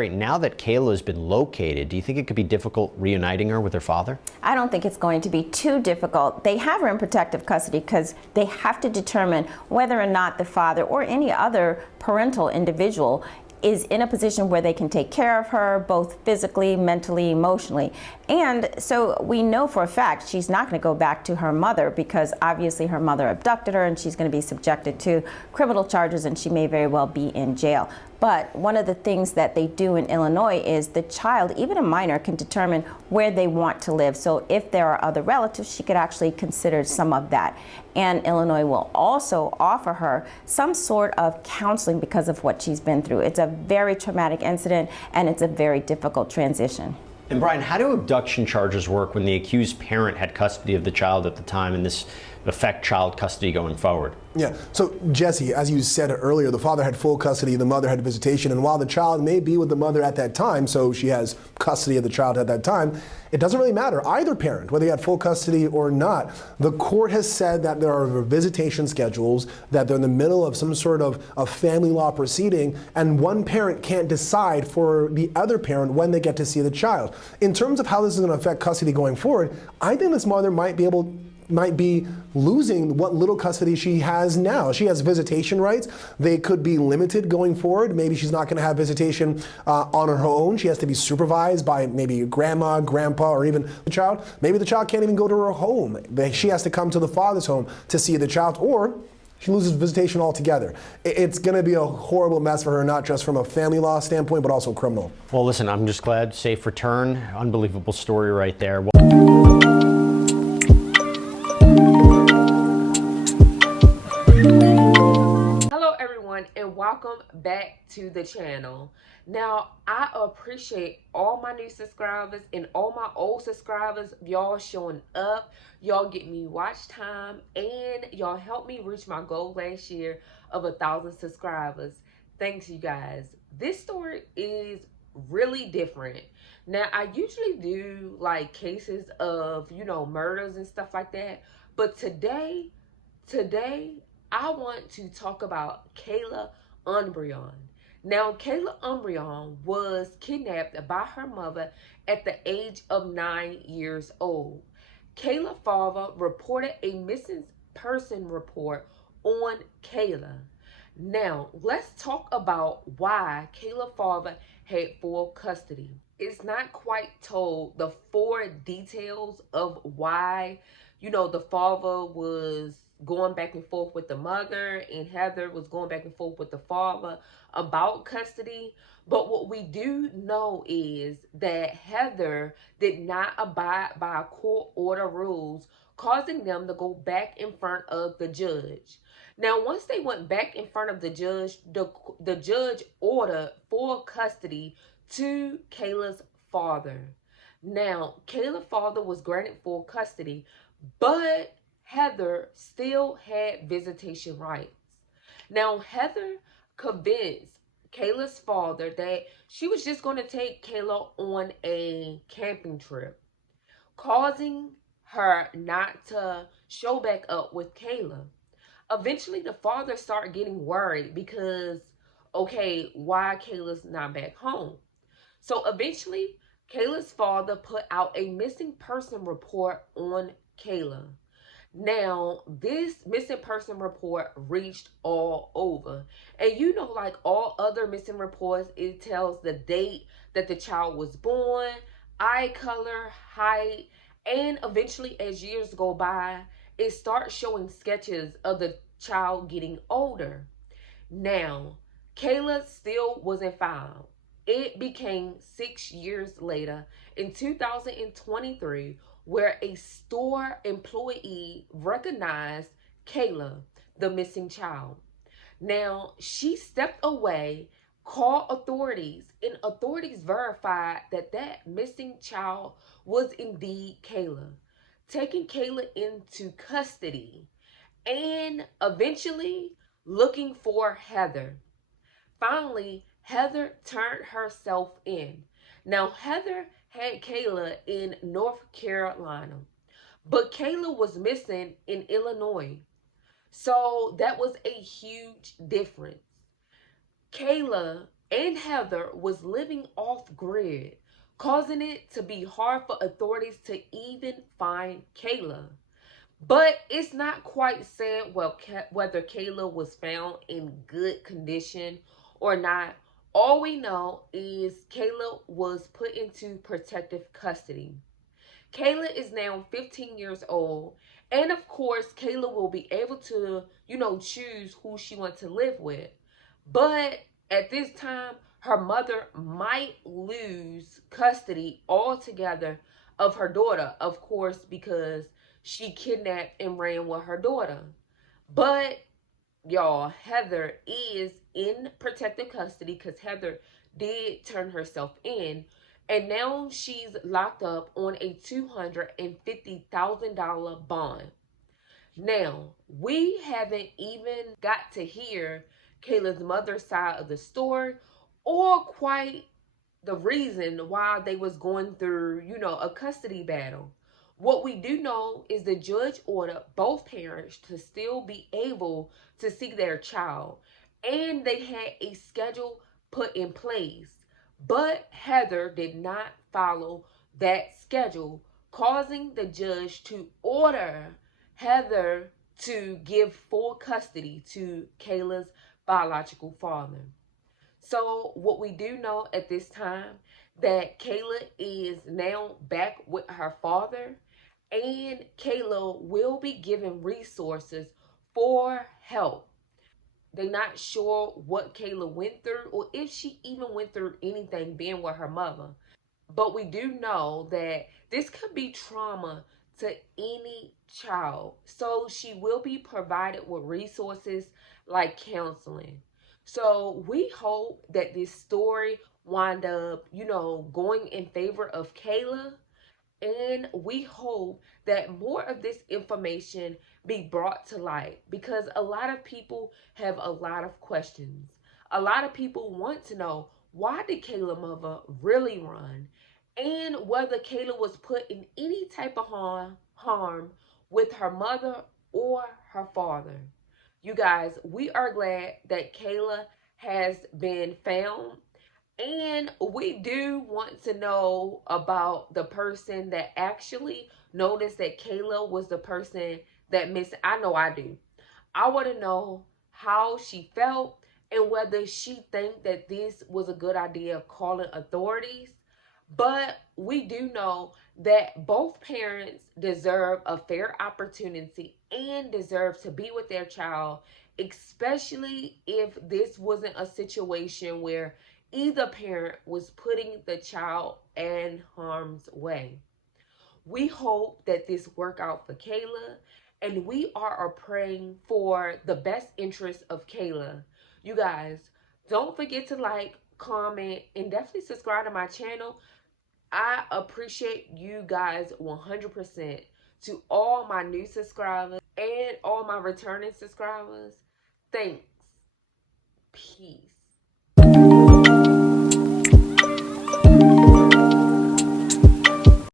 Right, now that Kayla has been located, do you think it could be difficult reuniting her with her father? I don't think it's going to be too difficult. They have her in protective custody because they have to determine whether or not the father or any other parental individual is in a position where they can take care of her, both physically, mentally, emotionally. And so we know for a fact she's not going to go back to her mother, because obviously her mother abducted her and she's going to be subjected to criminal charges and she may very well be in jail. But one of the things that they do in Illinois is the child, even a minor, can determine where they want to live. So if there are other relatives, she could actually consider some of that. And Illinois will also offer her some sort of counseling because of what she's been through. It's a very traumatic incident and it's a very difficult transition. And Brian, how do abduction charges work when the accused parent had custody of the child at the time and this affect child custody going forward? Yeah, so Jesse, as you said earlier, the father had full custody, the mother had visitation, and while the child may be with the mother at that time, so she has custody of the child at that time, it doesn't really matter. Either parent, whether you had full custody or not, the court has said that there are visitation schedules, that they're in the middle of some sort of family law proceeding, and one parent can't decide for the other parent when they get to see the child. In terms of how this is going to affect custody going forward, I think this mother might be losing what little custody she has now. She has visitation rights. They could be limited going forward. Maybe she's not going to have visitation on her own. She has to be supervised by maybe grandma, grandpa, or even the child. Maybe the child can't even go to her home. She has to come to the father's home to see the child, or she loses visitation altogether. It's going to be a horrible mess for her, not just from a family law standpoint, but also criminal. Well, listen, I'm just glad, safe return. Unbelievable story right there. And welcome back to the channel. Now, I appreciate all my new subscribers and all my old subscribers. Y'all showing up, y'all get me watch time, and y'all helped me reach my goal last year of 1,000 subscribers. Thanks, you guys. This story is really different. Now, I usually do like cases of, murders and stuff like that, but today I want to talk about Kayla Unbehausen. Now, Kayla Unbehausen was kidnapped by her mother at the age of 9 years old. Kayla's father reported a missing person report on Kayla. Now, let's talk about why Kayla's father had full custody. It's not quite told the full details of why, the father was going back and forth with the mother and Heather was going back and forth with the father about custody. But what we do know is that Heather did not abide by court order rules, causing them to go back in front of the judge. Now, once they went back in front of the judge, the judge ordered full custody to Kayla's father. Now, Kayla's father was granted full custody, but Heather still had visitation rights. Now, Heather convinced Kayla's father that she was just going to take Kayla on a camping trip, causing her not to show back up with Kayla. Eventually, the father started getting worried because, okay, why Kayla's not back home? So eventually, Kayla's father put out a missing person report on Kayla. Now, this missing person report reached all over. And like all other missing reports, it tells the date that the child was born, eye color, height, and eventually, as years go by, it starts showing sketches of the child getting older. Now, Kayla still wasn't found. It became 6 years later, in 2023, where a store employee recognized Kayla, the missing child. Now, she stepped away, called authorities, and authorities verified that that missing child was indeed Kayla, taking Kayla into custody and eventually looking for Heather. Finally, Heather turned herself in. Now, Heather had Kayla in North Carolina, but Kayla was missing in Illinois. So that was a huge difference. Kayla and Heather was living off grid, causing it to be hard for authorities to even find Kayla. But it's not quite said whether Kayla was found in good condition or not. All we know is Kayla was put into protective custody. Kayla is now 15 years old. And of course, Kayla will be able to, choose who she wants to live with. But at this time, her mother might lose custody altogether of her daughter, of course, because she kidnapped and ran with her daughter. But y'all, Heather is in protective custody because Heather did turn herself in. And now she's locked up on a $250,000 bond. Now, we haven't even got to hear Kayla's mother's side of the story or quite the reason why they was going through, a custody battle. What we do know is the judge ordered both parents to still be able to see their child, and they had a schedule put in place. But Heather did not follow that schedule, causing the judge to order Heather to give full custody to Kayla's biological father. So what we do know at this time that Kayla is now back with her father, and Kayla will be given resources for help. They're not sure what Kayla went through or if she even went through anything being with her mother. But we do know that this could be trauma to any child. So she will be provided with resources like counseling. So we hope that this story wind up, going in favor of Kayla, and we hope that more of this information be brought to light because a lot of people have a lot of questions. A lot of people want to know, why did Kayla mother really run? And whether Kayla was put in any type of harm with her mother or her father. You guys, we are glad that Kayla has been found, and we do want to know about the person that actually noticed that Kayla was the person that missed. I know I do. I want to know how she felt and whether she think that this was a good idea of calling authorities. But we do know that both parents deserve a fair opportunity and deserve to be with their child, especially if this wasn't a situation where either parent was putting the child in harm's way. We hope that this work out for Kayla, and we are praying for the best interest of Kayla. You guys, don't forget to like, comment, and definitely subscribe to my channel. I appreciate you guys 100%. To all my new subscribers and all my returning subscribers, thanks. Peace.